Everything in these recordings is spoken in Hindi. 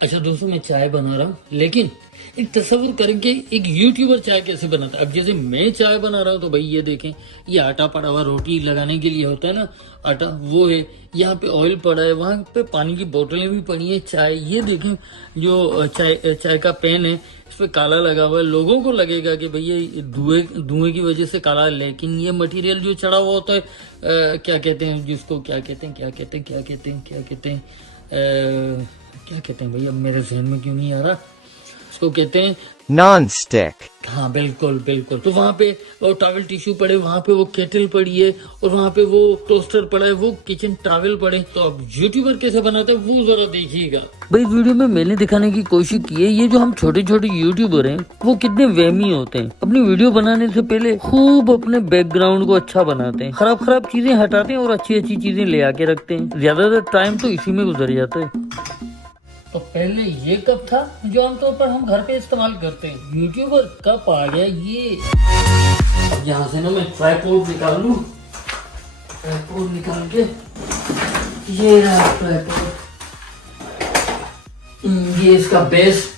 अच्छा दोस्तों, मैं चाय बना रहा हूँ, लेकिन एक तस्वीर करें कि एक यूट्यूबर चाय कैसे बनाता है। अब जैसे मैं चाय बना रहा हूँ तो भाई ये देखें, ये आटा पड़ा हुआ रोटी लगाने के लिए होता है ना, आटा वो है। यहाँ पे ऑयल पड़ा है, वहाँ पे पानी की बोतलें भी पड़ी है। चाय ये देखें, जो चाय चाय का पैन है इस पे काला लगा हुआ है। लोगों को लगेगा कि भैया ये धुएं की वजह से काला है, लेकिन ये मटेरियल जो चढ़ा हुआ होता है, क्या कहते हैं जिसको, क्या कहते हैं भैया, मेरे जहन में क्यों नहीं आ रहा। इसको कहते हैं नॉन स्टिक। हाँ बिल्कुल बिल्कुल। तो वहाँ पे वो टॉवल टिश्यू पड़े, वहाँ पे वो केटल पड़ी है, और वहाँ पे वो टोस्टर पड़ा है, वो किचन टॉवल पड़े। तो अब यूट्यूबर कैसे बनाते हैं वो जरा देखिएगा। भाई वीडियो में मैंने दिखाने की कोशिश की है, ये जो हम छोटे छोटे यूट्यूबर हैं वो कितने वहमी होते हैं। अपनी वीडियो बनाने से पहले खूब अपने बैकग्राउंड को अच्छा बनाते हैं, खराब खराब चीजें हटाते हैं और अच्छी अच्छी चीजें ले आके रखते हैं। ज्यादातर टाइम तो इसी में गुजर जाता है। तो पहले ये कप था जो आमतौर पर हम घर पे इस्तेमाल करते हैं, यूट्यूबर कप आ गया ये। अब यहाँ से ना मैं ट्राइपॉड निकाल लूं, ट्राइपॉड निकाल के ये रहा ट्राइपॉड, ये इसका बेस,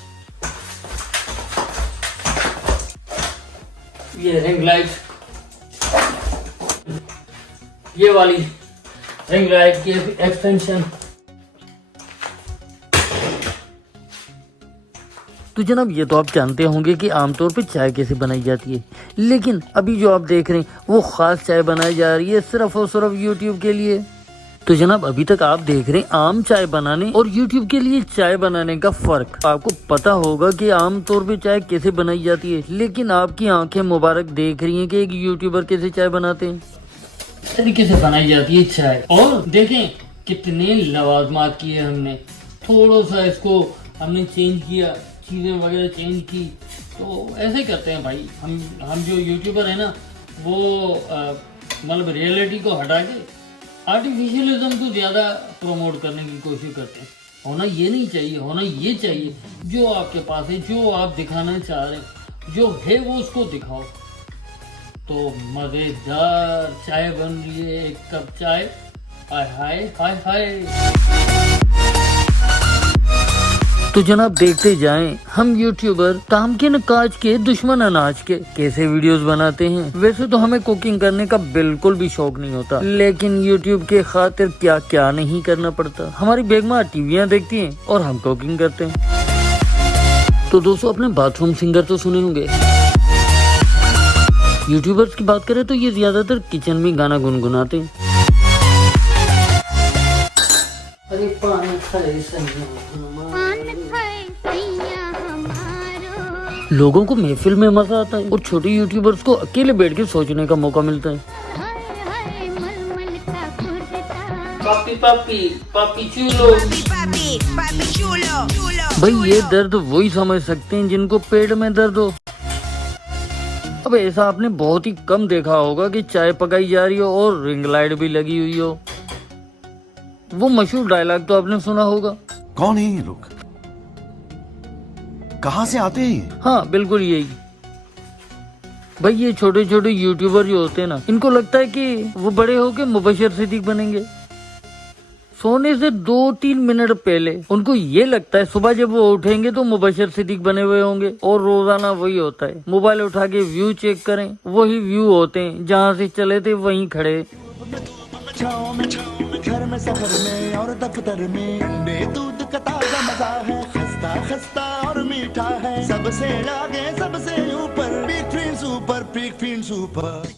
ये रिंग लाइट, ये वाली रिंग लाइट की एक्सटेंशन। तो जनाब ये तो आप जानते होंगे कि आमतौर पे चाय कैसे बनाई जाती है, लेकिन अभी जो आप देख रहे हैं वो खास चाय बनाई जा रही है सिर्फ और सिर्फ यूट्यूब के लिए। तो जनाब अभी तक आप देख रहे हैं आम चाय बनाने और यूट्यूब के लिए चाय बनाने का फर्क। आपको पता होगा कि आमतौर पे चाय कैसे बनाई जाती है, लेकिन आपकी आंखें मुबारक देख रही हैं कि एक यूट्यूबर कैसे चाय बनाते हैं। इस तरीके से बनाई जाती है चाय, और देखें कितने लवाजमात किए हमने। थोड़ा सा इसको हमने चेंज किया, चीज़ें वगैरह चेंज की। तो ऐसे करते हैं भाई हम जो यूट्यूबर है ना, वो मतलब रियलिटी को हटा के आर्टिफिशियलिज्म को ज़्यादा प्रमोट करने की कोशिश करते हैं। होना ये नहीं चाहिए, होना ये चाहिए जो आपके पास है, जो आप दिखाना चाह रहे हैं, जो है वो उसको दिखाओ। तो मज़ेदार चाय बन रही है, एक कप चाय। हाय हाय हाय हाय। तो जनाब देखते जाएं हम यूट्यूबर काम के न काज के दुश्मन अनाज के कैसे वीडियोस बनाते हैं। वैसे तो हमें कुकिंग करने का बिल्कुल भी शौक नहीं होता, लेकिन यूट्यूब के खातिर क्या क्या नहीं करना पड़ता। हमारी बेगमा टीवियां देखती हैं और हम कुकिंग करते हैं। तो दोस्तों अपने बाथरूम सिंगर तो सुने होंगे। यूट्यूबर्स की बात करें तो ये ज्यादातर किचन में गाना गुनगुनाते हैं। अरे लोगों को महफिल में मजा आता है और छोटे यूट्यूबर्स को अकेले बैठ के सोचने का मौका मिलता है। पापी पापी पापी चूलो। भाई ये दर्द वही समझ सकते हैं जिनको पेट में दर्द हो। अब ऐसा आपने बहुत ही कम देखा होगा कि चाय पकाई जा रही हो और रिंग लाइट भी लगी हुई हो। वो मशहूर डायलॉग तो आपने सुना होगा। कौन है ये लोग, कहाँ से आते हैं? हाँ बिल्कुल यही। भाई ये छोटे छोटे यूट्यूबर जो होते हैं ना, इनको लगता है कि वो बड़े होके मुबशिर सिद्दीक बनेंगे। सोने से 2-3 मिनट पहले उनको ये लगता है सुबह जब वो उठेंगे तो मुबशिर सिद्दीक बने हुए होंगे, और रोजाना वही होता है। मोबाइल उठा के व्यू चेक करें, वही व्यू होते हैं, जहाँ से चले थे वहीं खड़े। घर में सफर में और दफ्तर में दूध का ताजा मजा है, खस्ता खस्ता और मीठा है, सबसे आगे सबसे ऊपर, big fin super, big fin super.